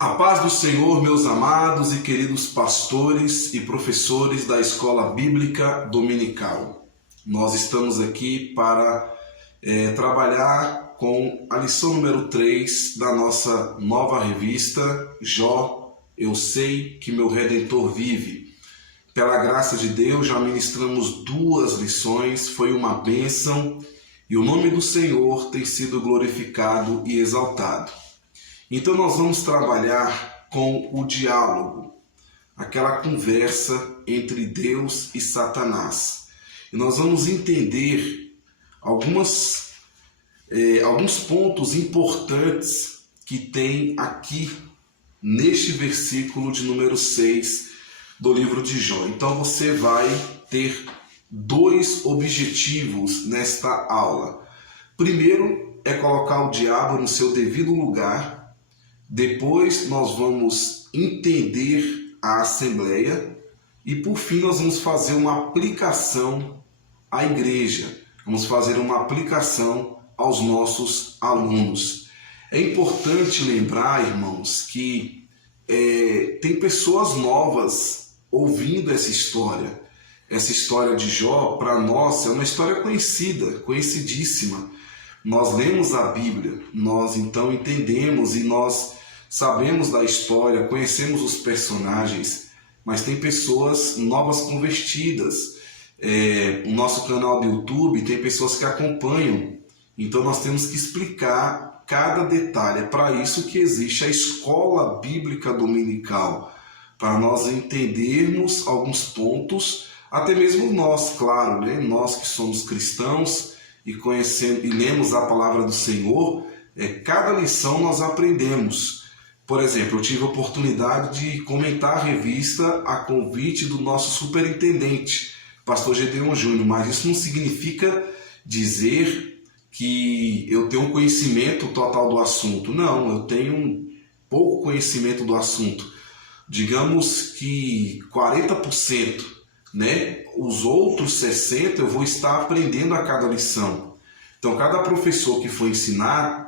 A paz do Senhor, meus amados e queridos pastores e professores da Escola Bíblica Dominical. Nós estamos aqui para trabalhar com a lição número 3 da nossa nova revista, Jó, Eu Sei que Meu Redentor Vive. Pela graça de Deus, já ministramos 2 lições, foi uma bênção e o nome do Senhor tem sido glorificado e exaltado. Então nós vamos trabalhar com o diálogo, aquela conversa entre Deus e Satanás. E nós vamos entender alguns pontos importantes que tem aqui neste versículo de número 6 do livro de Jó. Então você vai ter 2 objetivos nesta aula. Primeiro é colocar o diabo no seu devido lugar. Depois nós vamos entender a Assembleia e por fim nós vamos fazer uma aplicação à igreja, vamos fazer uma aplicação aos nossos alunos. É importante lembrar, irmãos, que tem pessoas novas ouvindo essa história. Essa história de Jó, para nós, é uma história conhecida, conhecidíssima. Nós lemos a Bíblia, nós então entendemos e nós sabemos da história, conhecemos os personagens, mas tem pessoas novas convertidas. O nosso canal do YouTube tem pessoas que acompanham, então nós temos que explicar cada detalhe. É para isso que existe a Escola Bíblica Dominical, para nós entendermos alguns pontos, até mesmo nós, claro, né? Nós que somos cristãos e conhecemos e lemos a palavra do Senhor, cada lição nós aprendemos. Por exemplo, eu tive a oportunidade de comentar a revista a convite do nosso superintendente, pastor Gedeon Júnior, mas isso não significa dizer que eu tenho um conhecimento total do assunto. Não, eu tenho um pouco conhecimento do assunto. Digamos que 40%, né? Os outros 60% eu vou estar aprendendo a cada lição. Então, cada professor que for ensinar,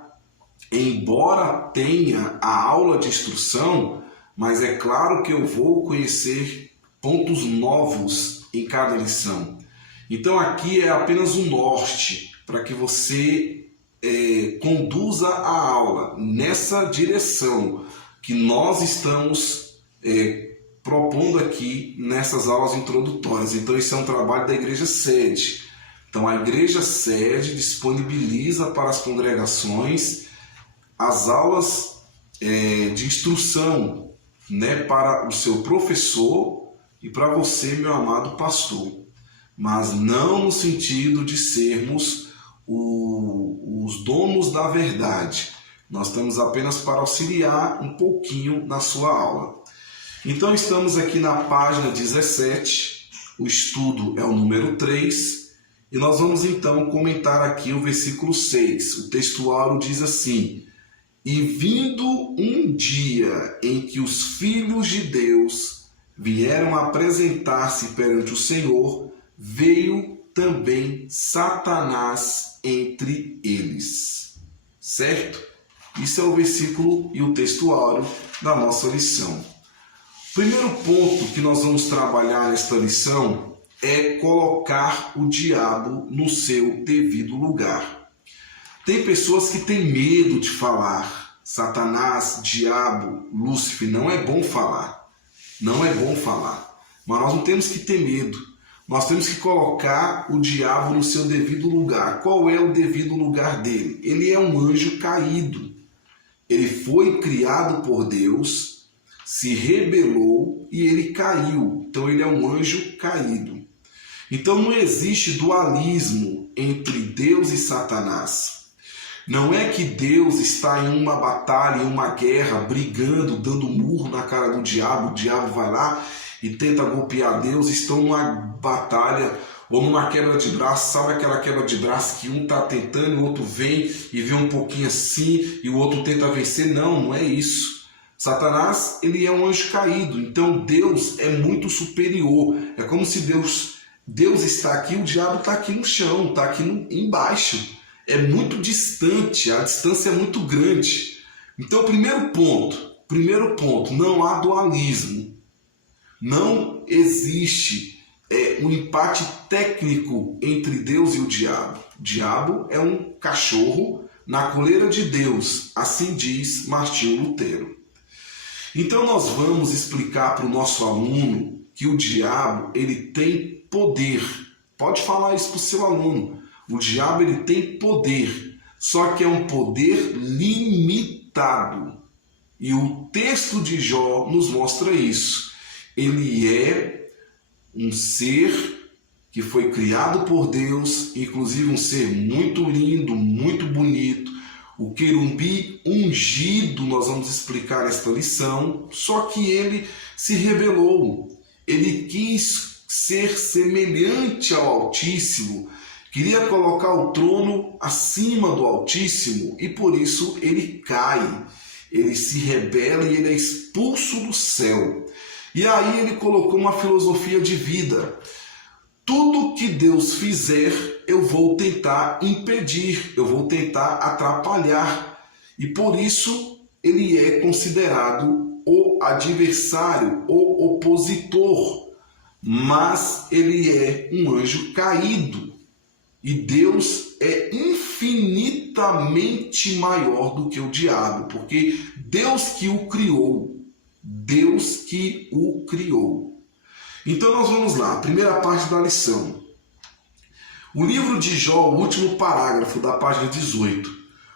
embora tenha a aula de instrução, mas é claro que eu vou conhecer pontos novos em cada lição. Então aqui é apenas um norte para que você conduza a aula nessa direção que nós estamos propondo aqui nessas aulas introdutórias. Então esse é um trabalho da Igreja Sede. Então a Igreja Sede disponibiliza para as congregações as aulas de instrução, né, para o seu professor e para você, meu amado pastor, mas não no sentido de sermos os donos da verdade. Nós estamos apenas para auxiliar um pouquinho na sua aula. Então estamos aqui na página 17, o estudo é o número 3, e nós vamos então comentar aqui o versículo 6. O textuário diz assim: E vindo um dia em que os filhos de Deus vieram apresentar-se perante o Senhor, veio também Satanás entre eles. Certo? Isso é o versículo e o textuário da nossa lição. O primeiro ponto que nós vamos trabalhar nesta lição é colocar o diabo no seu devido lugar. Tem pessoas que têm medo de falar Satanás, diabo, Lúcifer. Não é bom falar. Não é bom falar. Mas nós não temos que ter medo. Nós temos que colocar o diabo no seu devido lugar. Qual é o devido lugar dele? Ele é um anjo caído. Ele foi criado por Deus, se rebelou e ele caiu. Então ele é um anjo caído. Então não existe dualismo entre Deus e Satanás. Não é que Deus está em uma batalha, em uma guerra, brigando, dando murro na cara do diabo, o diabo vai lá e tenta golpear Deus, estão numa batalha ou numa quebra de braço, sabe aquela quebra de braço que um está tentando, o outro vem e vê um pouquinho assim e o outro tenta vencer? Não, não é isso. Satanás, ele é um anjo caído, então Deus é muito superior. É como se Deus está aqui, o diabo está aqui no chão, está aqui embaixo. É muito distante, a distância é muito grande. Então, o primeiro ponto, Primeiro ponto, não há dualismo. Não existe um empate técnico entre Deus e o diabo. O diabo é um cachorro na coleira de Deus, assim diz Martinho Lutero. Então nós vamos explicar para o nosso aluno que o diabo ele tem poder. Pode falar isso para o seu aluno. O diabo ele tem poder, só que é um poder limitado. E o texto de Jó nos mostra isso. Ele é um ser que foi criado por Deus, inclusive um ser muito lindo, muito bonito. O querumbi ungido, nós vamos explicar esta lição, só que ele se rebelou. Ele quis ser semelhante ao Altíssimo, queria colocar o trono acima do Altíssimo e por isso ele cai. Ele se rebela e ele é expulso do céu. E aí ele colocou uma filosofia de vida. Tudo que Deus fizer, eu vou tentar impedir, eu vou tentar atrapalhar. E por isso ele é considerado o adversário, o opositor. Mas ele é um anjo caído. E Deus é infinitamente maior do que o diabo, porque Deus que o criou. Deus que o criou. Então nós vamos lá, a primeira parte da lição. O livro de Jó, o último parágrafo da página 18.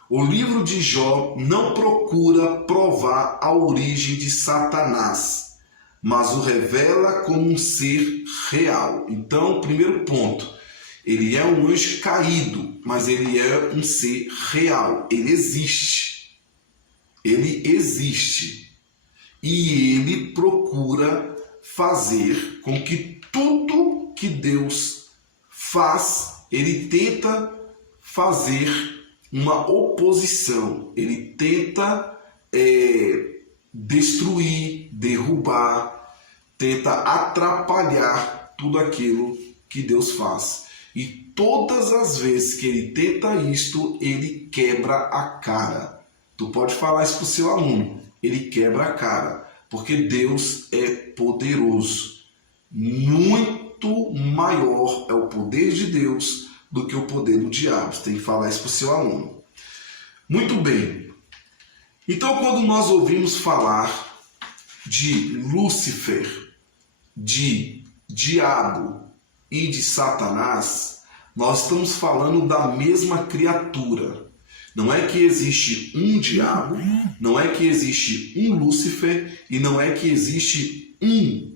O livro de Jó não procura provar a origem de Satanás, mas o revela como um ser real. Então, primeiro ponto, ele é um anjo caído, mas ele é um ser real. Ele existe. Ele existe. E ele procura fazer com que tudo que Deus faz, ele tenta fazer uma oposição. Ele tenta destruir, derrubar, tenta atrapalhar tudo aquilo que Deus faz. E todas as vezes que ele tenta isto, ele quebra a cara. Tu pode falar isso para o seu aluno. Ele quebra a cara, porque Deus é poderoso. Muito maior é o poder de Deus do que o poder do diabo. Você tem que falar isso para o seu aluno. Muito bem. Então, quando nós ouvimos falar de Lúcifer, de diabo e de Satanás, nós estamos falando da mesma criatura. Não é que existe um diabo, não é que existe um Lúcifer e não é que existe um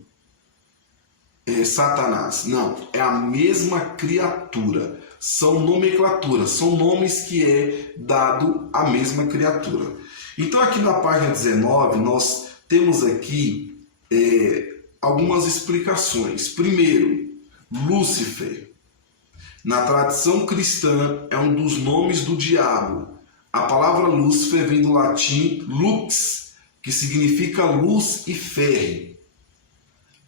Satanás. Não, é a mesma criatura. São nomenclaturas, são nomes que é dado à mesma criatura. Então aqui na página 19 nós temos aqui algumas explicações. Primeiro, Lúcifer. Na tradição cristã, é um dos nomes do diabo. A palavra Lúcifer vem do latim lux, que significa luz e ferre,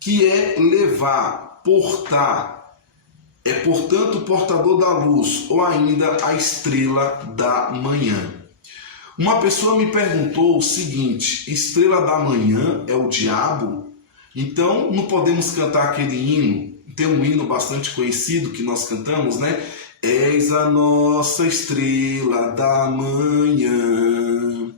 que é levar, portar. É, portanto, portador da luz, ou ainda a estrela da manhã. Uma pessoa me perguntou o seguinte: estrela da manhã é o diabo? Então, não podemos cantar aquele hino. Tem um hino bastante conhecido que nós cantamos, né? És a nossa estrela da manhã,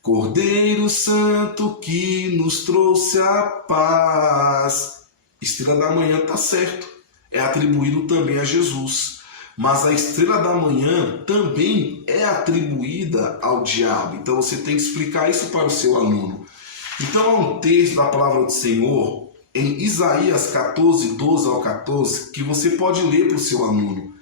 Cordeiro Santo que nos trouxe a paz. Estrela da manhã tá certo, é atribuído também a Jesus. Mas a estrela da manhã também é atribuída ao diabo. Então você tem que explicar isso para o seu aluno. Então há um texto da palavra do Senhor em Isaías 14, 12 ao 14, que você pode ler para o seu aluno.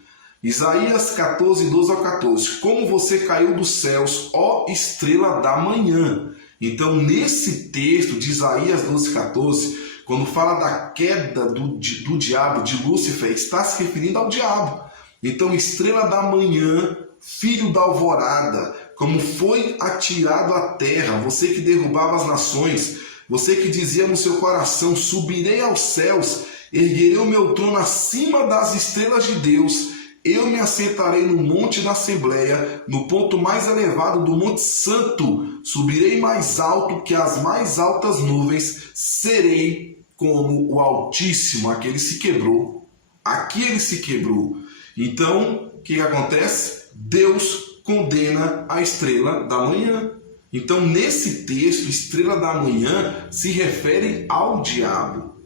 Isaías 14, 12 ao 14. Como você caiu dos céus, ó estrela da manhã. Então, nesse texto de Isaías 12, 14, quando fala da queda do diabo, de Lúcifer, está se referindo ao diabo. Então, estrela da manhã, filho da alvorada, como foi atirado à terra, você que derrubava as nações, você que dizia no seu coração: subirei aos céus, erguerei o meu trono acima das estrelas de Deus. Eu me assentarei no monte da Assembleia, no ponto mais elevado do Monte Santo. Subirei mais alto que as mais altas nuvens. Serei como o Altíssimo. Aqui ele se quebrou. Aqui ele se quebrou. Então, o que acontece? Deus condena a estrela da manhã. Então, nesse texto, estrela da manhã se refere ao diabo.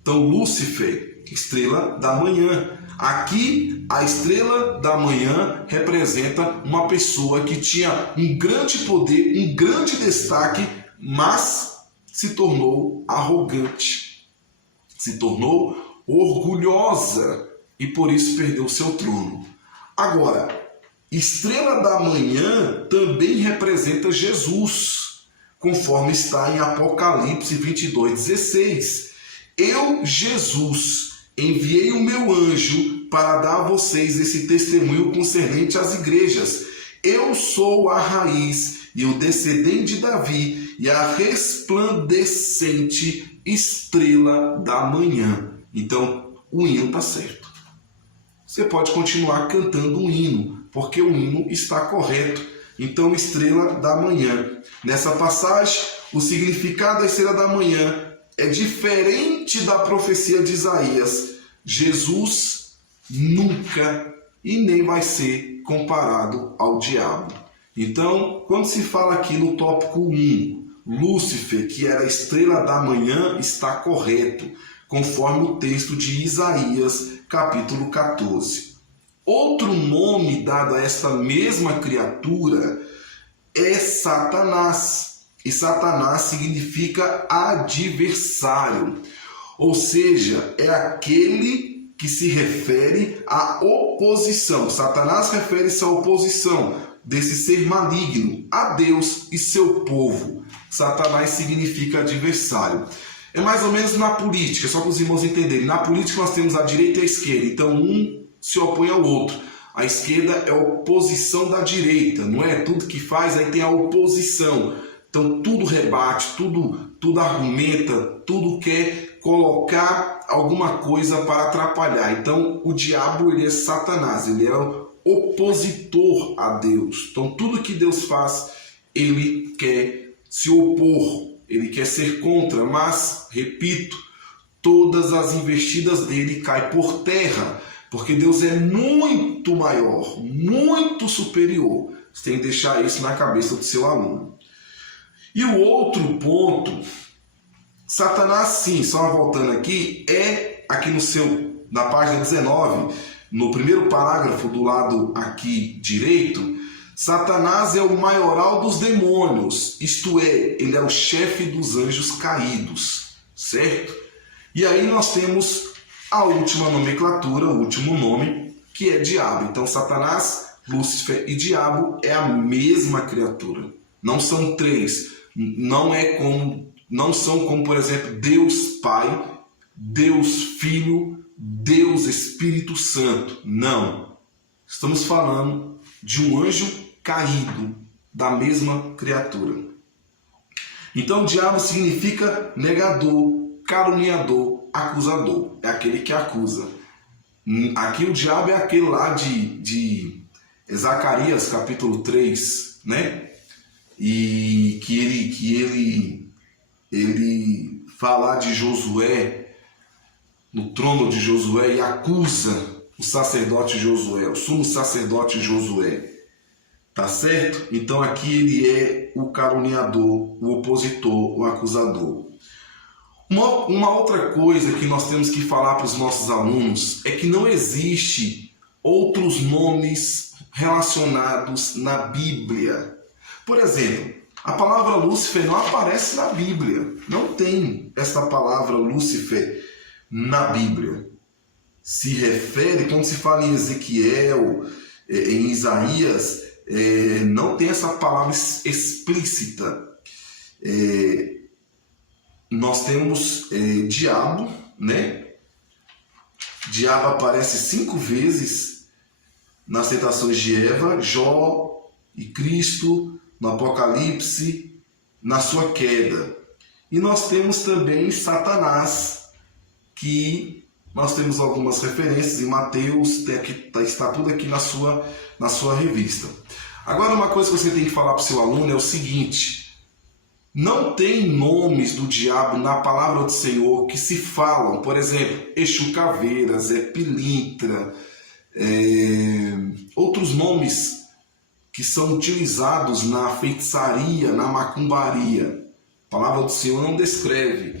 Então, Lúcifer, estrela da manhã. Aqui, a estrela da manhã representa uma pessoa que tinha um grande poder, um grande destaque, mas se tornou arrogante, se tornou orgulhosa e por isso perdeu seu trono. Agora, estrela da manhã também representa Jesus, conforme está em Apocalipse 22:16. Eu, Jesus, enviei o meu anjo para dar a vocês esse testemunho concernente às igrejas. Eu sou a raiz e o descendente de Davi e a resplandecente estrela da manhã. Então, o hino está certo. Você pode continuar cantando um hino, porque o hino está correto. Então, estrela da manhã. Nessa passagem, o significado da estrela da manhã é diferente da profecia de Isaías. Jesus nunca e nem vai ser comparado ao diabo. Então, quando se fala aqui no tópico 1, Lúcifer, que era a estrela da manhã, está correto, conforme o texto de Isaías, capítulo 14. Outro nome dado a esta mesma criatura é Satanás. E Satanás significa adversário, ou seja, é aquele que se refere à oposição. Satanás refere-se à oposição desse ser maligno a Deus e seu povo. Satanás significa adversário. É mais ou menos na política, só para os irmãos entenderem. Na política nós temos a direita e a esquerda, então um se opõe ao outro. A esquerda é a oposição da direita, não é? Tudo que faz, aí tem a oposição. Então tudo rebate, tudo argumenta, tudo quer colocar alguma coisa para atrapalhar. Então o diabo, ele é Satanás, ele é o opositor a Deus. Então tudo que Deus faz, ele quer se opor, ele quer ser contra, mas, repito, todas as investidas dele caem por terra, porque Deus é muito maior, muito superior. Você tem que deixar isso na cabeça do seu aluno. E o outro ponto, Satanás, sim, só voltando aqui, é aqui na página 19, no primeiro parágrafo do lado aqui direito, Satanás é o maioral dos demônios, isto é, ele é o chefe dos anjos caídos, certo? E aí nós temos a última nomenclatura, o último nome, que é diabo. Então Satanás, Lúcifer e diabo é a mesma criatura, não são três. Não são como, por exemplo, Deus Pai, Deus Filho, Deus Espírito Santo. Não. Estamos falando de um anjo caído, da mesma criatura. Então, o diabo significa negador, caluniador, acusador. É aquele que acusa. Aqui o diabo é aquele lá de Zacarias, capítulo 3, né? E que ele fala de Josué, no trono de Josué, e acusa o sacerdote Josué, o sumo sacerdote Josué. Tá certo? Então aqui ele é o caluniador, o opositor, o acusador. Uma outra coisa que nós temos que falar para os nossos alunos é que não existe outros nomes relacionados na Bíblia. Por exemplo, a palavra Lúcifer não aparece na Bíblia. Não tem esta palavra Lúcifer na Bíblia. Se refere, quando se fala em Ezequiel, em Isaías, não tem essa palavra explícita. Nós temos diabo, né? Diabo aparece 5 vezes nas tentações de Eva, Jó e Cristo, no Apocalipse, na sua queda. E nós temos também Satanás, que Nós temos algumas referências em Mateus, está tudo aqui na sua revista. Agora, uma coisa que você tem que falar para o seu aluno é o seguinte: não tem nomes do diabo na palavra do Senhor que se falam, por exemplo, Exu Caveira, Zé Pilintra, outros nomes que são utilizados na feitiçaria, na macumbaria. A palavra do Senhor não descreve.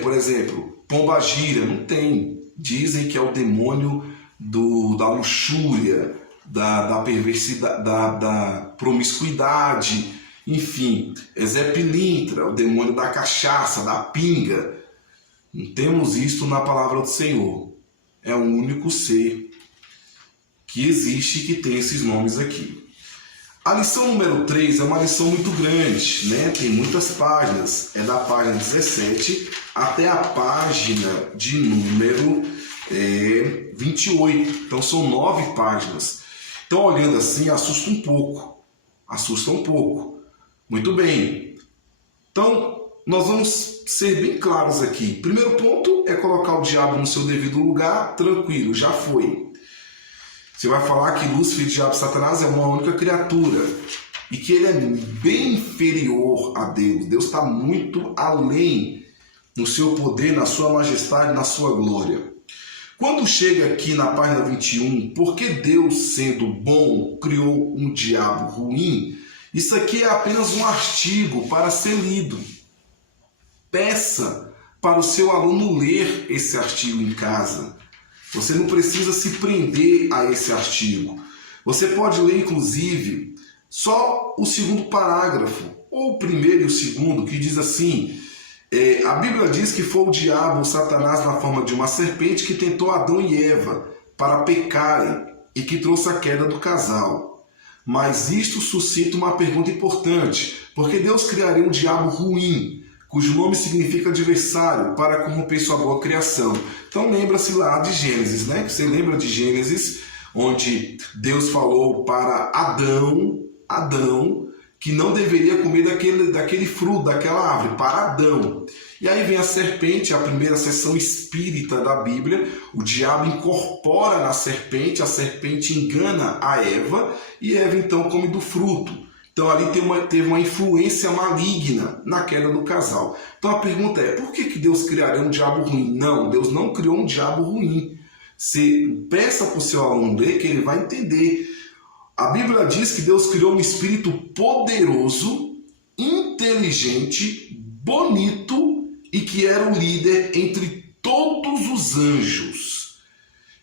Por exemplo, Pombagira, não tem. Dizem que é o demônio da luxúria, da perversidade, da promiscuidade, enfim. Zé Pilintra, o demônio da cachaça, da pinga. Não temos isto na palavra do Senhor. É o único ser que existe que tem esses nomes aqui. A lição número 3 é uma lição muito grande, né? Tem muitas páginas. É da página 17 até a página de número 28. Então são 9 páginas. Então, olhando assim, assusta um pouco. Assusta um pouco. Muito bem. Então, nós vamos ser bem claros aqui. Primeiro ponto é colocar o diabo no seu devido lugar. Tranquilo, já foi. Você vai falar que Lúcifer, diabo e Satanás é uma única criatura e que ele é bem inferior a Deus. Deus está muito além no seu poder, na sua majestade, na sua glória. Quando chega aqui na página 21, por que Deus, sendo bom, criou um diabo ruim? Isso aqui é apenas um artigo para ser lido. Peça para o seu aluno ler esse artigo em casa. Você não precisa se prender a esse artigo. Você pode ler, inclusive, só o segundo parágrafo, ou o primeiro e o segundo, que diz assim: a Bíblia diz que foi o diabo, o Satanás, na forma de uma serpente, que tentou Adão e Eva para pecarem e que trouxe a queda do casal. Mas isto suscita uma pergunta importante: por que Deus criaria um diabo ruim, cujo nome significa adversário, para corromper sua boa criação? Então lembra-se lá de Gênesis, né? Você lembra de Gênesis, onde Deus falou para Adão, que não deveria comer daquele fruto, daquela árvore, para Adão. E aí vem a serpente, a primeira seção espírita da Bíblia, o diabo incorpora na serpente, a serpente engana a Eva, e Eva então come do fruto. Então ali teve uma influência maligna na queda do casal. Então a pergunta é: por que Deus criaria um diabo ruim? Não, Deus não criou um diabo ruim. Você peça para o seu aluno ler que ele vai entender. A Bíblia diz que Deus criou um espírito poderoso, inteligente, bonito e que era o líder entre todos os anjos.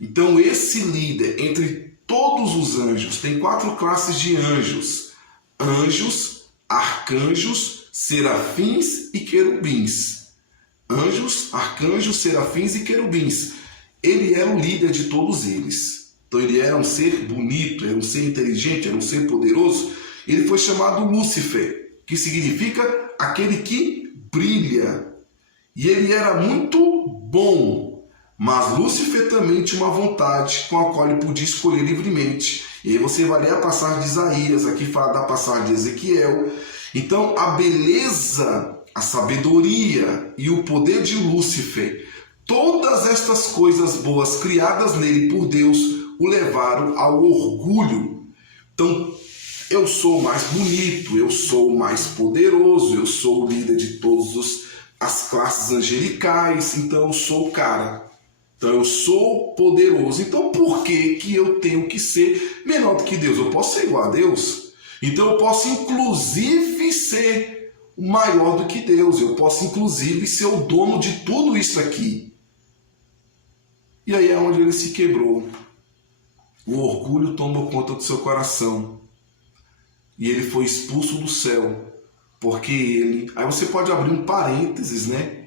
Então esse líder entre todos os anjos, tem 4 classes de anjos: anjos, arcanjos, serafins e querubins. Anjos, arcanjos, serafins e querubins. Ele era o líder de todos eles. Então ele era um ser bonito, era um ser inteligente, era um ser poderoso. Ele foi chamado Lúcifer, que significa aquele que brilha. E ele era muito bom. Mas Lúcifer também tinha uma vontade com a qual ele podia escolher livremente. E aí você vai ler a passagem de Isaías, aqui fala da passagem de Ezequiel. Então a beleza, a sabedoria e o poder de Lúcifer, todas estas coisas boas criadas nele por Deus, o levaram ao orgulho. Então, eu sou mais bonito, eu sou mais poderoso, eu sou o líder de todas as classes angelicais, então eu sou o cara. Então eu sou poderoso. Então por que eu tenho que ser menor do que Deus? Eu posso ser igual a Deus. Então eu posso inclusive ser maior do que Deus. Eu posso inclusive ser o dono de tudo isso aqui. E aí é onde ele se quebrou. O orgulho tomou conta do seu coração. E ele foi expulso do céu. Porque ele... Aí você pode abrir um parênteses, né?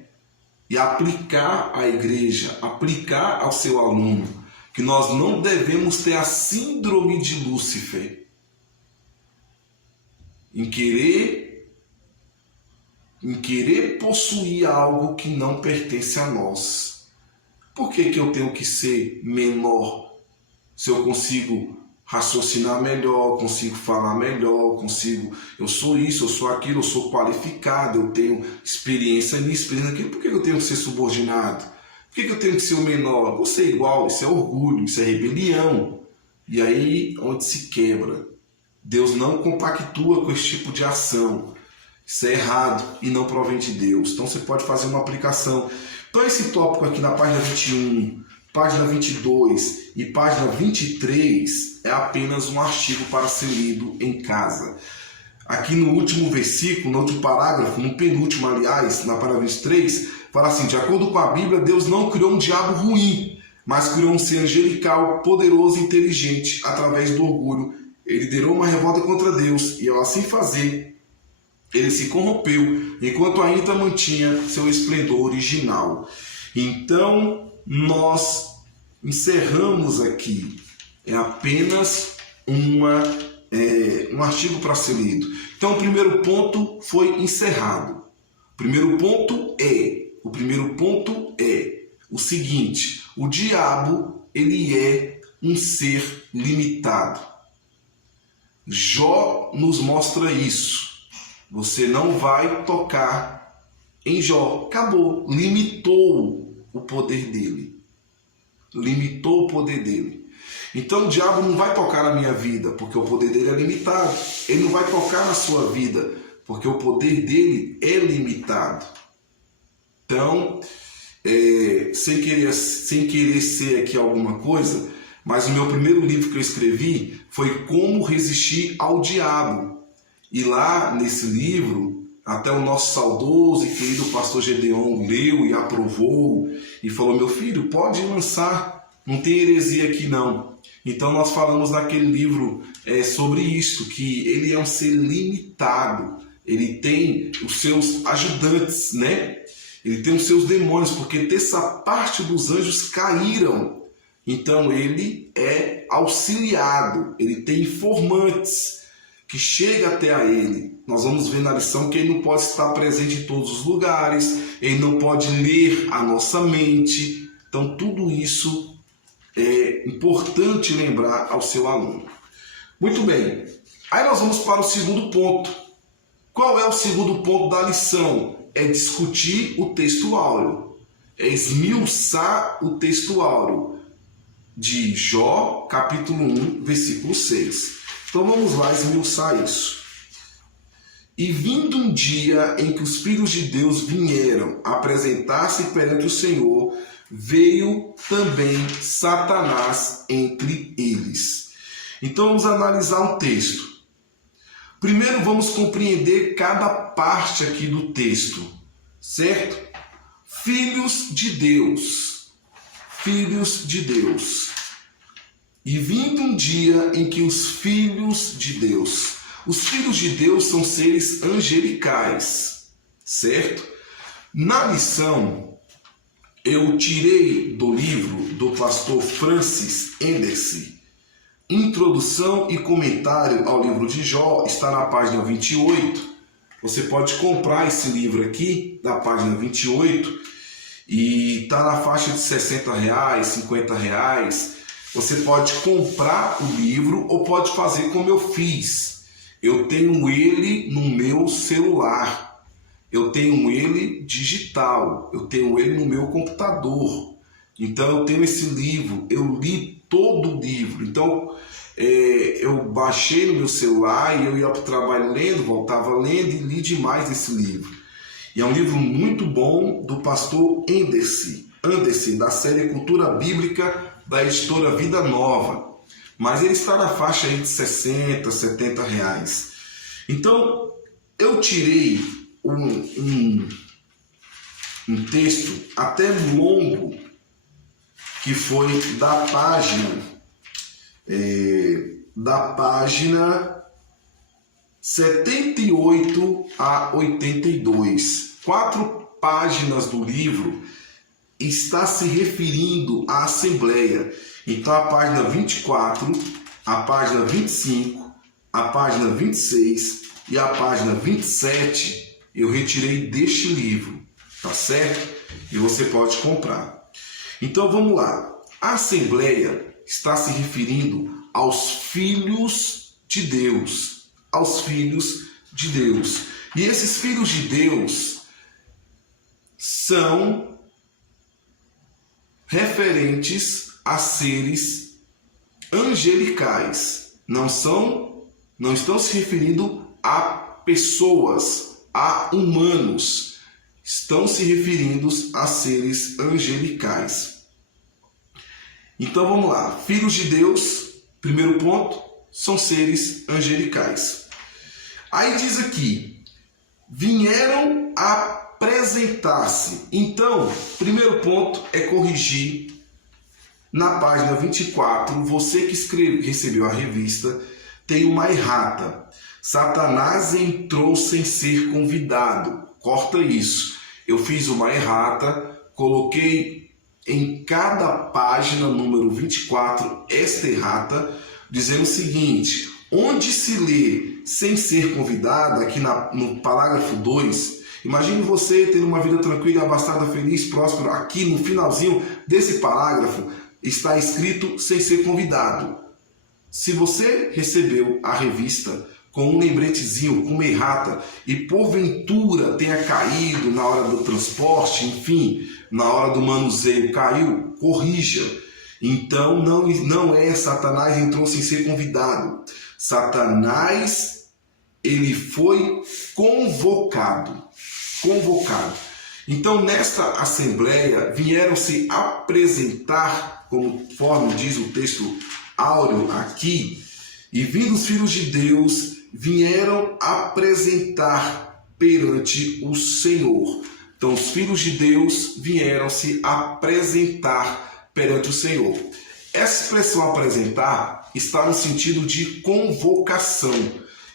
E aplicar à igreja, aplicar ao seu aluno, que nós não devemos ter a síndrome de Lúcifer, em querer possuir algo que não pertence a nós. Por que eu tenho que ser menor? Se eu consigo raciocinar melhor, consigo falar melhor, eu sou isso, eu sou aquilo, eu sou qualificado, eu tenho experiência nisso, experiência naquilo, por que eu tenho que ser subordinado? Por que eu tenho que ser o menor? Você é igual, isso é orgulho, isso é rebelião. E aí onde se quebra. Deus não compactua com esse tipo de ação. Isso é errado e não provém de Deus. Então você pode fazer uma aplicação. Então esse tópico aqui na página 21, página 22 e página 23 é apenas um artigo para ser lido em casa. Aqui no último versículo, no último parágrafo, no penúltimo, aliás, na página 23, fala assim: de acordo com a Bíblia, Deus não criou um diabo ruim, mas criou um ser angelical, poderoso e inteligente. Através do orgulho, ele liderou uma revolta contra Deus, e ao assim fazer, ele se corrompeu, enquanto ainda mantinha seu esplendor original. Então, nós encerramos aqui. É apenas um artigo para ser lido. Então, o primeiro ponto foi encerrado. O primeiro ponto é o seguinte: o diabo, ele é um ser limitado. Jó nos mostra isso. Você não vai tocar em Jó. Acabou. Limitou o poder dele. Limitou o poder dele. Então o diabo não vai tocar na minha vida, porque o poder dele é limitado. Ele não vai tocar na sua vida, porque o poder dele é limitado. Então, sem querer ser aqui alguma coisa, mas o meu primeiro livro que eu escrevi foi Como Resistir ao Diabo. E lá nesse livro, até o nosso saudoso e querido pastor Gedeon leu e aprovou e falou: meu filho, pode lançar, não tem heresia aqui não. Então nós falamos naquele livro sobre isto, que ele é um ser limitado, ele tem os seus ajudantes, né? Ele tem os seus demônios, porque terça parte dos anjos caíram. Então ele é auxiliado, ele tem informantes que chegam até a ele. Nós vamos ver na lição que ele não pode estar presente em todos os lugares, ele não pode ler a nossa mente. Então tudo isso é importante lembrar ao seu aluno. Muito bem, aí nós vamos para o segundo ponto. Qual é o segundo ponto da lição? É discutir o texto áureo, é esmiuçar o texto áureo de Jó, capítulo 1, versículo 6. Então vamos lá esmiuçar isso. E vindo um dia em que os filhos de Deus vieram apresentar-se perante o Senhor, veio também Satanás entre eles. Então vamos analisar um texto. Primeiro vamos compreender cada parte aqui do texto, certo? Filhos de Deus. Filhos de Deus. E vindo um dia em que os filhos de Deus são seres angelicais, certo? Na lição, eu tirei do livro do pastor Francis Anderson, Introdução e Comentário ao livro de Jó, está na página 28. Você pode comprar esse livro aqui, da página 28, e está na faixa de R$60, R$50. Você pode comprar o livro ou pode fazer como eu fiz. Eu tenho ele no meu celular, eu tenho ele digital, eu tenho ele no meu computador. Então eu tenho esse livro, eu li todo o livro. Então eu baixei no meu celular e eu ia para o trabalho lendo, voltava lendo e li demais esse livro. E é um livro muito bom do pastor Anderson, da série Cultura Bíblica da editora Vida Nova. Mas ele está na faixa aí de R$60, R$70. Então eu tirei um texto até longo, que foi da página 78 a 82. 4 páginas do livro está se referindo à Assembleia. Então a página 24, a página 25, a página 26 e a página 27 eu retirei deste livro, tá certo? E você pode comprar. Então vamos lá. A Assembleia está se referindo aos filhos de Deus. Aos filhos de Deus. E esses filhos de Deus são referentes a seres angelicais. Não estão se referindo a pessoas, a humanos. Estão se referindo a seres angelicais. Então vamos lá. Filhos de Deus, primeiro ponto, são seres angelicais. Aí diz aqui, vieram apresentar-se. Então, primeiro ponto é corrigir na página 24, você que recebeu a revista, tem uma errata. Satanás entrou sem ser convidado. Corta isso. Eu fiz uma errata, coloquei em cada página, número 24, esta errata, dizendo o seguinte: onde se lê sem ser convidado, aqui no parágrafo 2, imagine você tendo uma vida tranquila, abastada, feliz, próspera. Aqui no finalzinho desse parágrafo está escrito sem ser convidado. Se você recebeu a revista com um lembretezinho, com uma errata, e porventura tenha caído na hora do transporte, enfim, na hora do manuseio, caiu, corrija. Então não é Satanás entrou sem ser convidado. Satanás, ele foi convocado. Então, nesta assembleia, vieram se apresentar, conforme diz o texto áureo aqui, e vindo os filhos de Deus, vieram apresentar perante o Senhor. Então, os filhos de Deus vieram se apresentar perante o Senhor. Essa expressão apresentar está no sentido de convocação.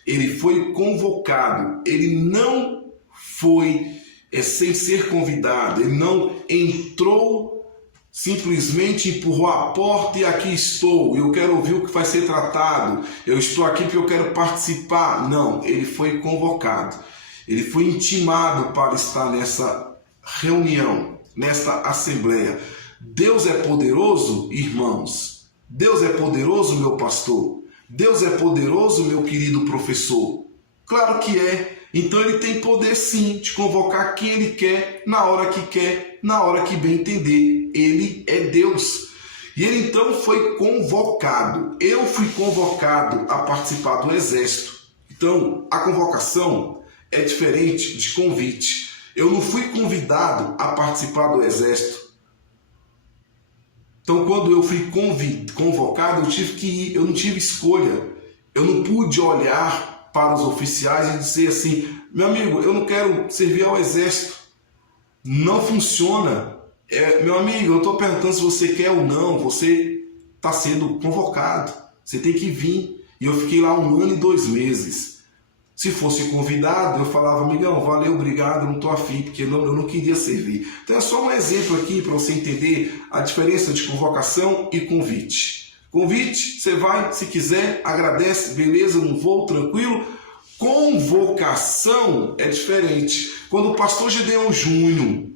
Ele foi convocado, ele não foi sem ser convidado, ele não entrou, simplesmente empurrou a porta e aqui estou, eu quero ouvir o que vai ser tratado, eu estou aqui porque eu quero participar. Não, ele foi convocado, ele foi intimado para estar nessa reunião, nesta assembleia. Deus é poderoso, irmãos. Deus é poderoso, meu pastor. Deus é poderoso, meu querido professor. Claro que é. Então ele tem poder sim de convocar quem ele quer, na hora que bem entender. Ele é Deus. E ele então foi convocado. Eu fui convocado a participar do exército. Então a convocação é diferente de convite. Eu não fui convidado a participar do exército. Então, quando eu fui convocado, eu tive que ir, eu não tive escolha. Eu não pude olhar para os oficiais e dizer assim: meu amigo, eu não quero servir ao exército. Não funciona. Meu amigo, eu estou perguntando se você quer ou não. Você está sendo convocado. Você tem que vir. E eu fiquei lá 1 ano e 2 meses. Se fosse convidado, eu falava: amigão, valeu, obrigado, não estou afim, porque eu não queria servir. Então é só um exemplo aqui para você entender a diferença de convocação e convite. Convite, você vai, se quiser, agradece, beleza, não vou, tranquilo. Convocação é diferente. Quando o pastor Gedeon Júnior,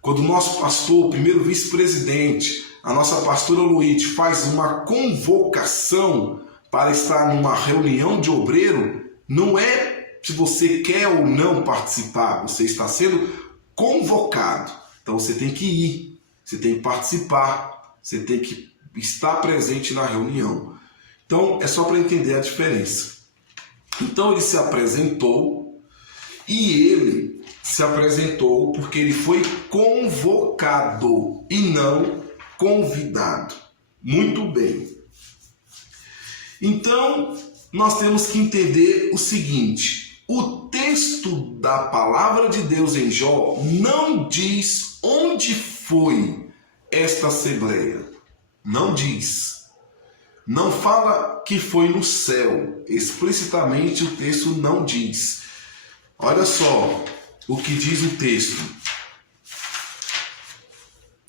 quando o nosso pastor, o primeiro vice-presidente, a nossa pastora Luíde faz uma convocação para estar numa reunião de obreiro, não é se você quer ou não participar, você está sendo convocado. Então você tem que ir, você tem que participar, você tem que estar presente na reunião. Então é só para entender a diferença. Então ele se apresentou, e ele se apresentou porque ele foi convocado e não convidado. Muito bem. Então nós temos que entender o seguinte: o texto da palavra de Deus em Jó não diz onde foi esta assembleia. Não diz. Não fala que foi no céu. Explicitamente o texto não diz. Olha só o que diz o texto.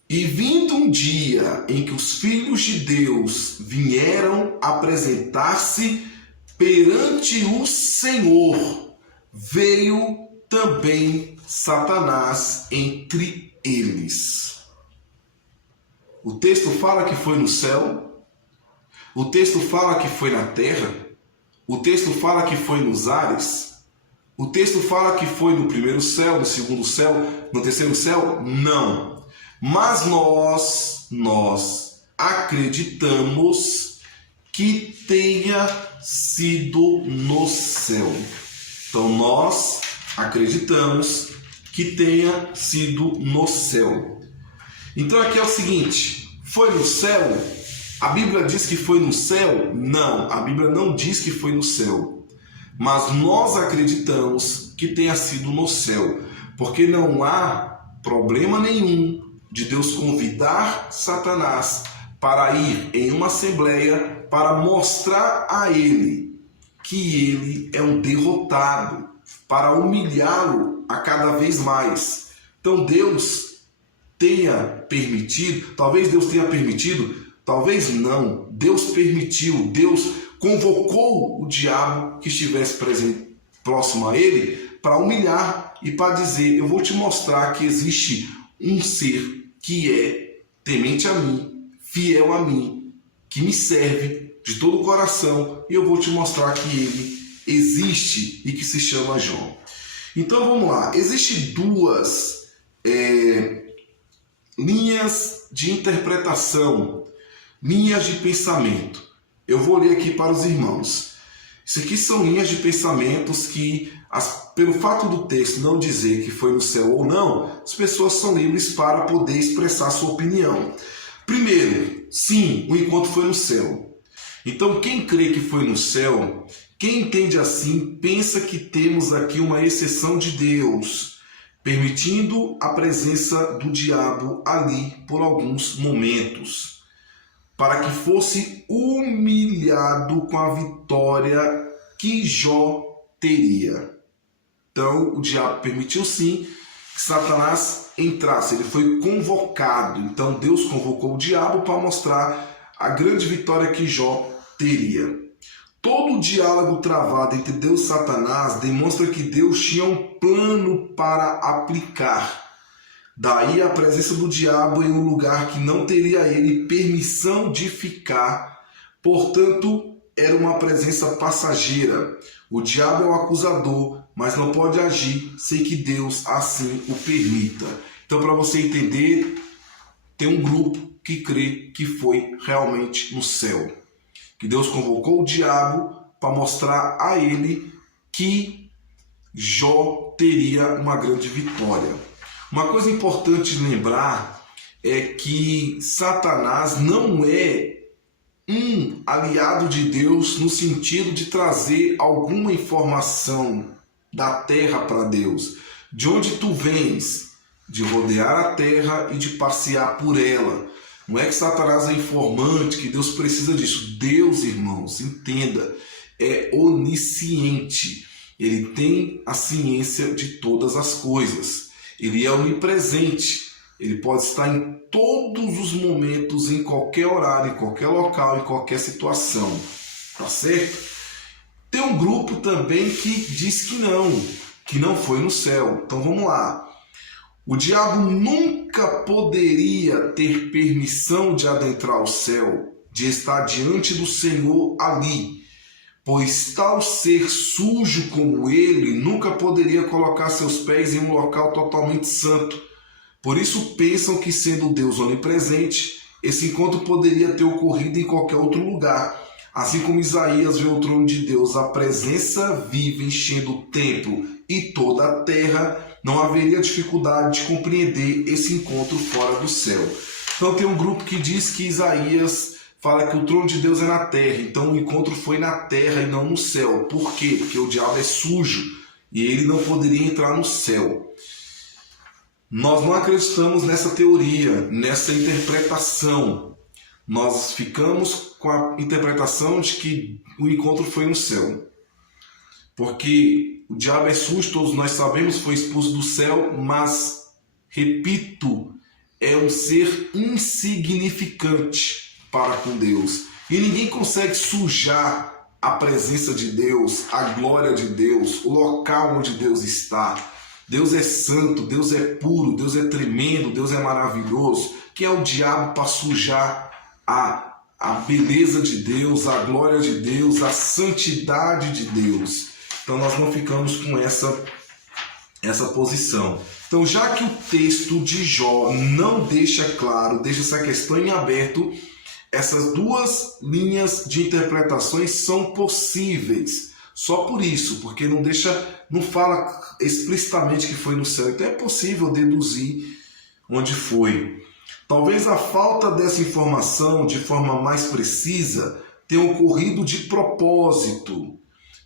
E vindo um dia em que os filhos de Deus vieram apresentar-se perante o Senhor, veio também Satanás entre eles. O texto fala que foi no céu. O texto fala que foi na terra. O texto fala que foi nos ares. O texto fala que foi no primeiro céu, no segundo céu, no terceiro céu. Não. Mas nós acreditamos que tenha sido no céu. Então nós acreditamos que tenha sido no céu. Então aqui é o seguinte, foi no céu? A Bíblia diz que foi no céu? Não, a Bíblia não diz que foi no céu. Mas nós acreditamos que tenha sido no céu, porque não há problema nenhum de Deus convidar Satanás para ir em uma assembleia para mostrar a ele que ele é um derrotado, para humilhá-lo a cada vez mais. Então Deus tenha permitido, talvez talvez não, Deus permitiu, Deus convocou o diabo que estivesse presente, próximo a ele, para humilhar e para dizer, eu vou te mostrar que existe um ser que é temente a mim, fiel a mim, que me serve de todo o coração, e eu vou te mostrar que ele existe e que se chama Jó. Então vamos lá, existem duas linhas de interpretação, linhas de pensamento. Eu vou ler aqui para os irmãos. Isso aqui são linhas de pensamentos que, pelo fato do texto não dizer que foi no céu ou não, as pessoas são livres para poder expressar sua opinião. Primeiro, sim, o encontro foi no céu. Então, quem crê que foi no céu, quem entende assim, pensa que temos aqui uma exceção de Deus, permitindo a presença do diabo ali por alguns momentos, para que fosse humilhado com a vitória que Jó teria. Então, o diabo permitiu sim que Satanás entrasse, ele foi convocado. Então, Deus convocou o diabo para mostrar a grande vitória que Jó teria. Todo o diálogo travado entre Deus e Satanás demonstra que Deus tinha um plano para aplicar. Daí a presença do diabo em um lugar que não teria ele permissão de ficar. Portanto, era uma presença passageira. O diabo é o acusador, mas não pode agir sem que Deus assim o permita. Então, para você entender, tem um grupo que crê que foi realmente no céu, que Deus convocou o diabo para mostrar a ele que Jó teria uma grande vitória. Uma coisa importante de lembrar é que Satanás não é um aliado de Deus no sentido de trazer alguma informação da terra para Deus. De onde tu vens? De rodear a terra e de passear por ela. Não é que Satanás é informante, que Deus precisa disso. Deus, irmãos, entenda, é onisciente. Ele tem a ciência de todas as coisas. Ele é onipresente. Ele pode estar em todos os momentos, em qualquer horário, em qualquer local, em qualquer situação. Tá certo? Tem um grupo também que diz que não foi no céu. Então vamos lá. O diabo nunca poderia ter permissão de adentrar o céu, de estar diante do Senhor ali, pois tal ser sujo como ele nunca poderia colocar seus pés em um local totalmente santo. Por isso pensam que, sendo Deus onipresente, esse encontro poderia ter ocorrido em qualquer outro lugar. Assim como Isaías vê o trono de Deus, a presença viva enchendo o templo e toda a terra, não haveria dificuldade de compreender esse encontro fora do céu. Então tem um grupo que diz que Isaías fala que o trono de Deus é na terra, então o encontro foi na terra e não no céu. Por quê? Porque o diabo é sujo e ele não poderia entrar no céu. Nós não acreditamos nessa teoria, nessa interpretação. Nós ficamos com a interpretação de que o encontro foi no céu. Porque o diabo é sujo, todos nós sabemos, foi expulso do céu, mas, repito, é um ser insignificante para com Deus. E ninguém consegue sujar a presença de Deus, a glória de Deus, o local onde Deus está. Deus é santo, Deus é puro, Deus é tremendo, Deus é maravilhoso. Quem é o diabo para sujar a beleza de Deus, a glória de Deus, a santidade de Deus? Então nós não ficamos com essa essa posição. Então, já que o texto de Jó não deixa claro, deixa essa questão em aberto, essas duas linhas de interpretações são possíveis. Só por isso, porque não fala explicitamente que foi no céu. Então é possível deduzir onde foi. Talvez a falta dessa informação de forma mais precisa tenha ocorrido de propósito.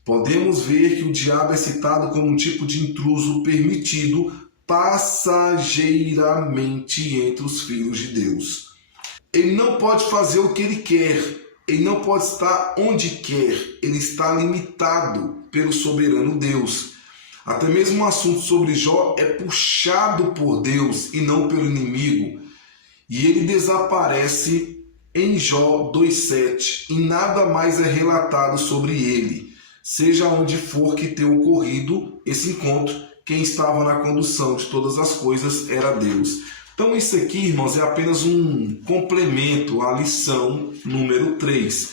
Podemos ver que o diabo é citado como um tipo de intruso permitido passageiramente entre os filhos de Deus. Ele não pode fazer o que ele quer, ele não pode estar onde quer, ele está limitado pelo soberano Deus. Até mesmo o assunto sobre Jó é puxado por Deus e não pelo inimigo. E ele desaparece em Jó 2,7 e nada mais é relatado sobre ele. Seja onde for que tenha ocorrido esse encontro, quem estava na condução de todas as coisas era Deus. Então isso aqui, irmãos, é apenas um complemento à lição número 3.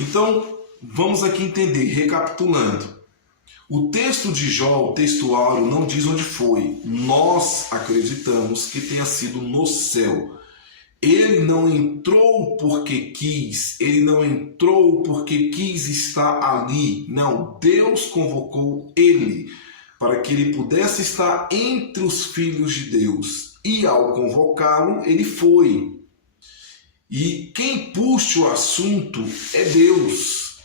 Então, vamos aqui entender, recapitulando. O texto de Jó, o texto áureo, não diz onde foi. Nós acreditamos que tenha sido no céu. Ele não entrou porque quis, ele não entrou porque quis estar ali. Não, Deus convocou ele para que ele pudesse estar entre os filhos de Deus. E ao convocá-lo, ele foi. E quem puxa o assunto é Deus.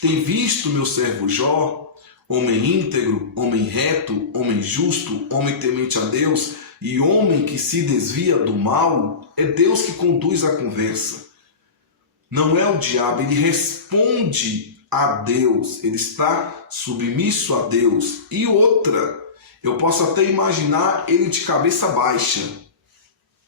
Tem visto meu servo Jó, homem íntegro, homem reto, homem justo, homem temente a Deus e homem que se desvia do mal? É Deus que conduz a conversa. Não é o diabo, ele responde a Deus, ele está submisso a Deus. E outra, eu posso até imaginar ele de cabeça baixa.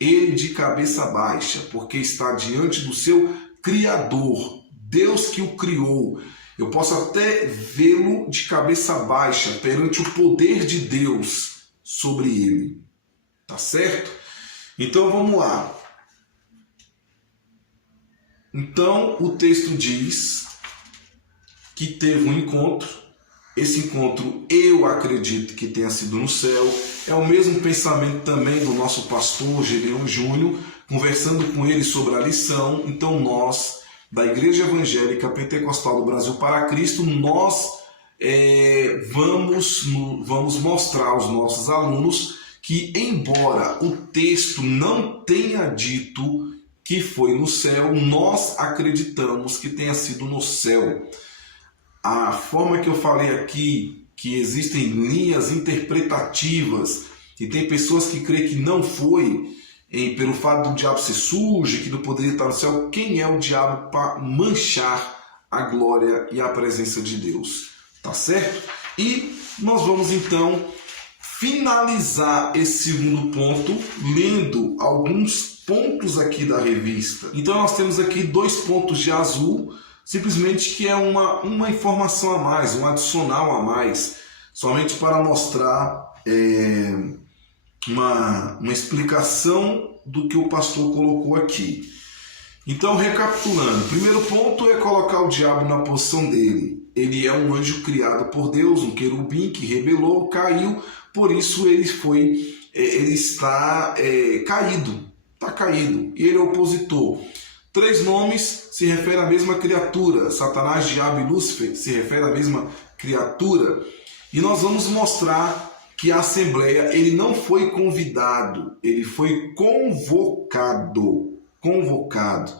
Ele de cabeça baixa, porque está diante do seu Criador, Deus que o criou. Eu posso até vê-lo de cabeça baixa perante o poder de Deus sobre ele. Tá certo? Então vamos lá. Então o texto diz que teve um encontro. Esse encontro eu acredito que tenha sido no céu. É o mesmo pensamento também do nosso pastor Gedeon Júnior, conversando com ele sobre a lição. Então nós, da Igreja Evangélica Pentecostal do Brasil para Cristo, nós vamos mostrar aos nossos alunos que, embora o texto não tenha dito que foi no céu, nós acreditamos que tenha sido no céu. A forma que eu falei aqui, que existem linhas interpretativas, e tem pessoas que creem que não foi, pelo fato do diabo ser sujo, que não poderia estar no céu. Quem é o diabo para manchar a glória e a presença de Deus? Tá certo? E nós vamos então finalizar esse segundo ponto lendo alguns pontos aqui da revista. Então nós temos aqui 2 pontos de azul, simplesmente que é uma informação a mais, um adicional a mais, somente para mostrar uma explicação do que o pastor colocou aqui. Então, recapitulando, o primeiro ponto é colocar o diabo na posição dele. Ele é um anjo criado por Deus, um querubim que rebelou, caiu, por isso ele está caído, está caído, e ele é opositor. 3 nomes se referem à mesma criatura. Satanás, diabo e Lúcifer se referem à mesma criatura. E nós vamos mostrar que a Assembleia, ele não foi convidado, ele foi convocado.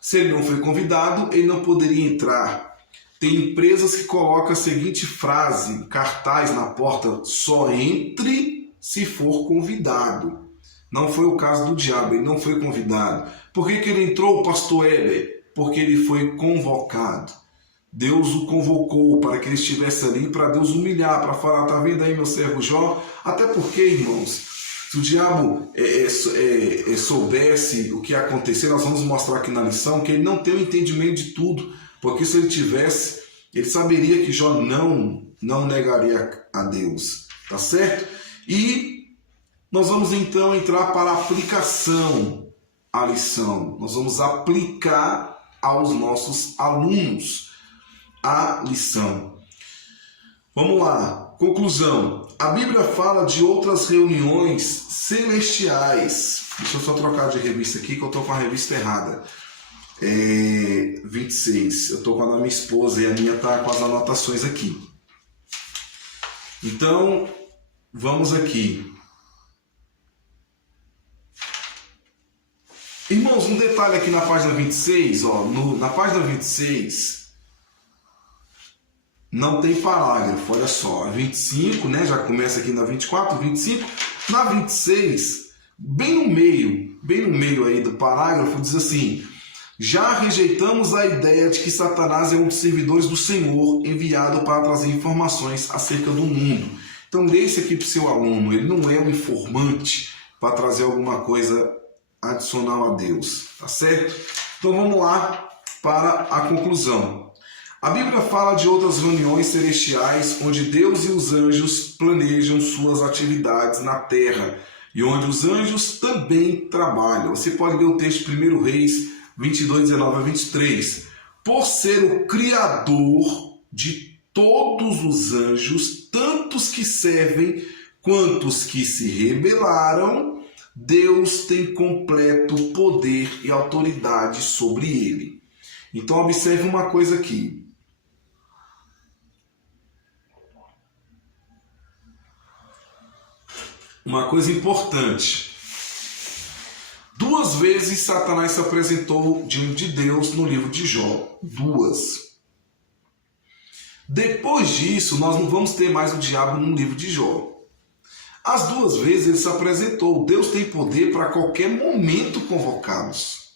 Se ele não foi convidado, ele não poderia entrar. Tem empresas que colocam a seguinte frase, cartaz na porta: só entre se for convidado. Não foi o caso do diabo, ele não foi convidado. Por que ele entrou, pastor Heber? Porque ele foi convocado. Deus o convocou para que ele estivesse ali, para Deus humilhar, para falar: tá vendo aí meu servo Jó? Até porque, irmãos, se o diabo soubesse o que ia acontecer, nós vamos mostrar aqui na lição que ele não tem o entendimento de tudo, porque se ele tivesse, ele saberia que Jó não negaria a Deus, tá certo? E nós vamos então entrar para a aplicação à lição. Nós vamos aplicar aos nossos alunos a lição. Vamos lá. Conclusão. A Bíblia fala de outras reuniões celestiais. Deixa eu só trocar de revista aqui, que eu estou com a revista errada. 26. Eu estou com a da minha esposa e a minha está com as anotações aqui. Então, vamos aqui. Irmãos, um detalhe aqui na página 26, na página 26 não tem parágrafo, olha só, 25, né, já começa aqui na 24, 25, na 26, bem no meio aí do parágrafo, diz assim: já rejeitamos a ideia de que Satanás é um dos servidores do Senhor enviado para trazer informações acerca do mundo. Então, lê isso aqui para o seu aluno, ele não é um informante para trazer alguma coisa adicional a Deus, tá certo? Então vamos lá para a conclusão. A Bíblia fala de outras reuniões celestiais onde Deus e os anjos planejam suas atividades na terra e onde os anjos também trabalham. Você pode ler o texto de 1 Reis 22, 19 a 23. Por ser o Criador de todos os anjos, tanto os que servem quanto os que se rebelaram, Deus tem completo poder e autoridade sobre ele. Então observe uma coisa aqui. Uma coisa importante. 2 vezes Satanás se apresentou diante de Deus no livro de Jó. 2. Depois disso, nós não vamos ter mais o diabo no livro de Jó. As 2 vezes ele se apresentou. Deus tem poder para qualquer momento convocá-los.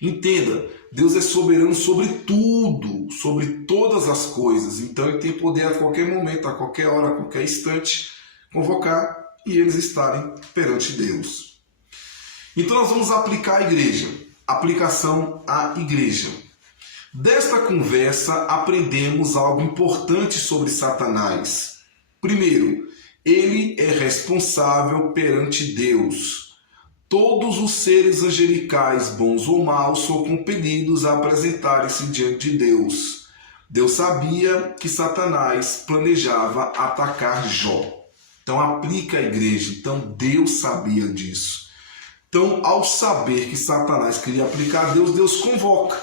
Entenda, Deus é soberano sobre tudo, sobre todas as coisas. Então ele tem poder a qualquer momento, a qualquer hora, a qualquer instante, convocar e eles estarem perante Deus. Então nós vamos aplicar a igreja. Aplicação à igreja. Desta conversa aprendemos algo importante sobre Satanás. Primeiro, ele é responsável perante Deus. Todos os seres angelicais, bons ou maus, são compelidos a apresentarem-se diante de Deus. Deus sabia que Satanás planejava atacar Jó. Então aplica a igreja. Então Deus sabia disso. Então, ao saber que Satanás queria aplicar a Deus, Deus convoca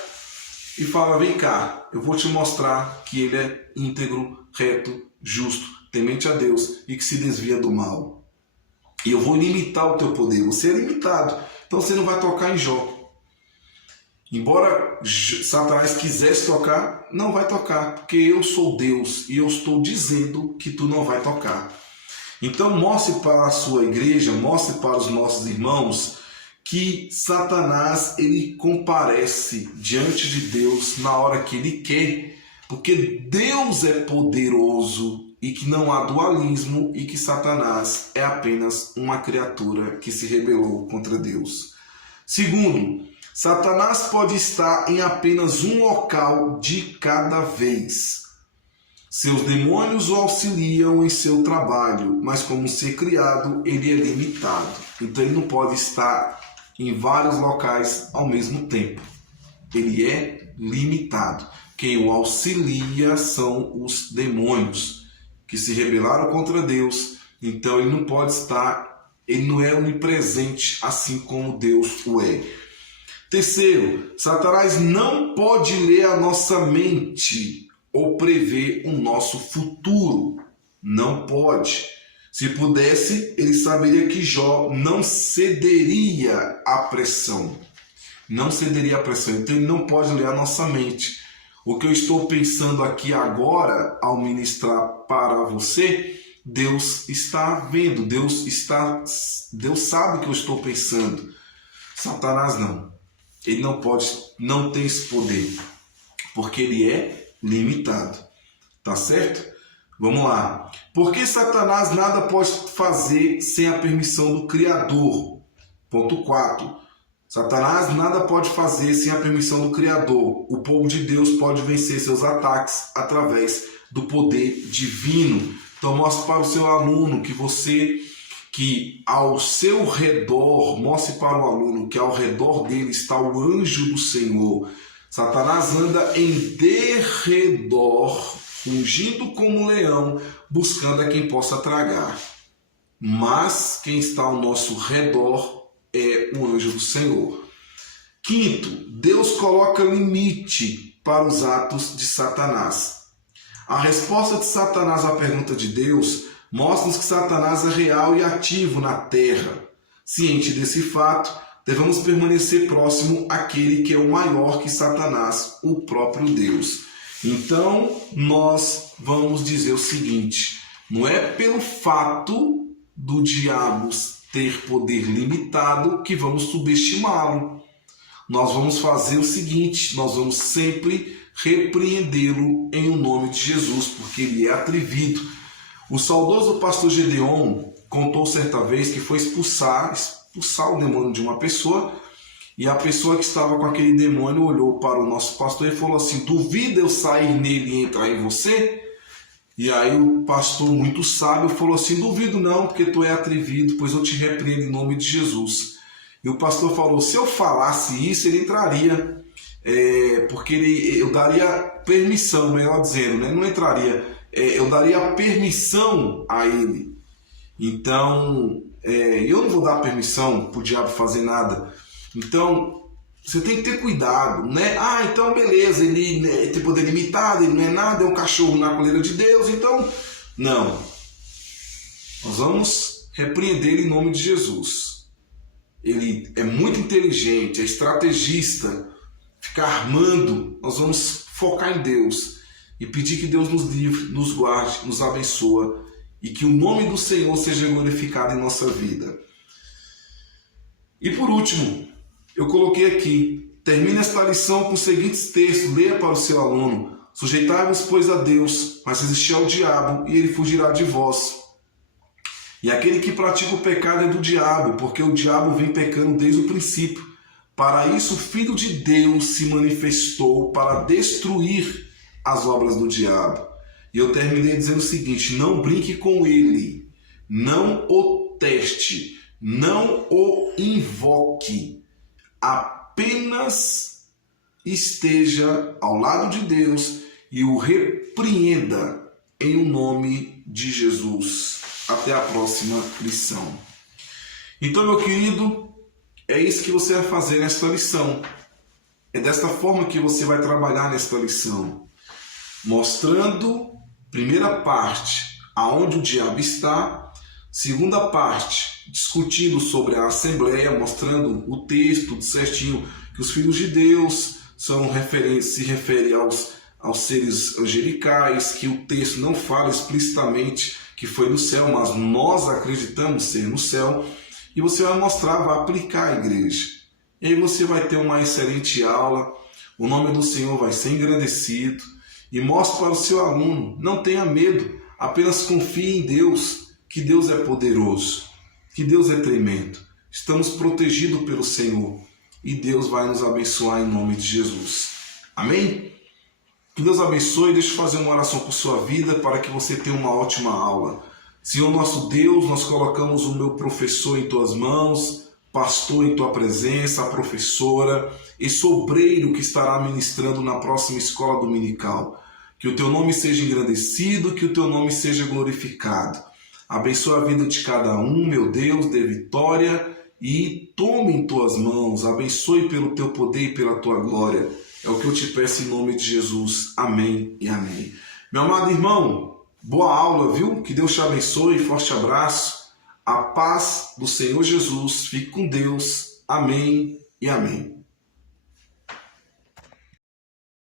e fala: vem cá, eu vou te mostrar que ele é íntegro, reto, justo, temente a Deus e que se desvia do mal. E eu vou limitar o teu poder. Você é limitado, então você não vai tocar em Jó. Embora Satanás quisesse tocar, não vai tocar, porque eu sou Deus e eu estou dizendo que tu não vai tocar. Então mostre para a sua igreja, mostre para os nossos irmãos que Satanás ele comparece diante de Deus na hora que ele quer, porque Deus é poderoso e que não há dualismo e que Satanás é apenas uma criatura que se rebelou contra Deus. Segundo, Satanás pode estar em apenas um local de cada vez. Seus demônios o auxiliam em seu trabalho, mas como ser criado, ele é limitado. Então ele não pode estar em vários locais ao mesmo tempo. Ele é limitado. Quem o auxilia são os demônios que se rebelaram contra Deus. Então ele não pode estar, ele não é onipresente assim como Deus o é. Terceiro, Satanás não pode ler a nossa mente ou prever o nosso futuro. Não pode. Se pudesse, ele saberia que Jó não cederia à pressão. Não cederia à pressão. Então ele não pode ler a nossa mente. O que eu estou pensando aqui agora, ao ministrar para você, Deus está vendo. Deus sabe o que eu estou pensando. Satanás não. Ele não pode, não tem esse poder. Porque ele é limitado. Tá certo? Vamos lá. Porque Satanás nada pode fazer sem a permissão do Criador. Ponto 4. Satanás nada pode fazer sem a permissão do Criador. O povo de Deus pode vencer seus ataques através do poder divino. Então mostre para o seu aluno que ao seu redor, mostre para o aluno que ao redor dele está o anjo do Senhor. Satanás anda em derredor, rugindo como um leão, buscando a quem possa tragar. Mas quem está ao nosso redor é o anjo do Senhor. Quinto, Deus coloca limite para os atos de Satanás. A resposta de Satanás à pergunta de Deus mostra-nos que Satanás é real e ativo na terra. Ciente desse fato, devemos permanecer próximo àquele que é o maior que Satanás, o próprio Deus. Então, nós vamos dizer o seguinte: não é pelo fato do diabo ter poder limitado que vamos subestimá-lo. Nós vamos fazer o seguinte: nós vamos sempre repreendê-lo em o nome de Jesus, porque ele é atrevido. O saudoso pastor Gedeon contou certa vez que foi expulsar o demônio de uma pessoa, e a pessoa que estava com aquele demônio olhou para o nosso pastor e falou assim: duvida eu sair nele e entrar em você? E aí o pastor, muito sábio, falou assim: duvido não, porque tu é atrevido, pois eu te repreendo em nome de Jesus. E o pastor falou: se eu falasse isso, ele entraria, porque eu daria permissão, melhor dizendo, né? Não entraria, eu daria permissão a ele. Então, eu não vou dar permissão para o diabo fazer nada. Então, você tem que ter cuidado, né? Ah, então beleza, ele tem poder limitado, ele não é nada, é um cachorro na coleira de Deus, então... Não. Nós vamos repreender ele em nome de Jesus. Ele é muito inteligente, é estrategista, fica armando. Nós vamos focar em Deus e pedir que Deus nos livre, nos guarde, nos abençoe e que o nome do Senhor seja glorificado em nossa vida. E por último, eu coloquei aqui: termine esta lição com os seguintes textos, leia para o seu aluno: sujeitai-vos, pois, a Deus, mas resisti ao diabo, e ele fugirá de vós. E aquele que pratica o pecado é do diabo, porque o diabo vem pecando desde o princípio. Para isso o Filho de Deus se manifestou, para destruir as obras do diabo. E eu terminei dizendo o seguinte: não brinque com ele, não o teste, não o invoque. Apenas esteja ao lado de Deus e o repreenda em o nome de Jesus. Até a próxima lição. Então, meu querido, é isso que você vai fazer nesta lição. É desta forma que você vai trabalhar nesta lição. Mostrando, primeira parte, aonde o diabo está. Segunda parte, discutindo sobre a Assembleia, mostrando o texto certinho, que os filhos de Deus se refere aos seres angelicais, que o texto não fala explicitamente que foi no céu, mas nós acreditamos ser no céu. E você vai mostrar, vai aplicar a igreja. E aí você vai ter uma excelente aula, o nome do Senhor vai ser engrandecido. E mostre para o seu aluno: não tenha medo, apenas confie em Deus, que Deus é poderoso, que Deus é tremendo. Estamos protegidos pelo Senhor e Deus vai nos abençoar em nome de Jesus. Amém? Que Deus abençoe. Deixa eu fazer uma oração por sua vida para que você tenha uma ótima aula. Senhor nosso Deus, nós colocamos o meu professor em tuas mãos, pastor em tua presença, a professora, esse obreiro que estará ministrando na próxima escola dominical. Que o teu nome seja engrandecido, que o teu nome seja glorificado. Abençoa a vida de cada um, meu Deus, dê vitória e tome em tuas mãos. Abençoe pelo teu poder e pela tua glória. É o que eu te peço em nome de Jesus. Amém e amém. Meu amado irmão, boa aula, viu? Que Deus te abençoe. Forte abraço. A paz do Senhor Jesus. Fique com Deus. Amém e amém.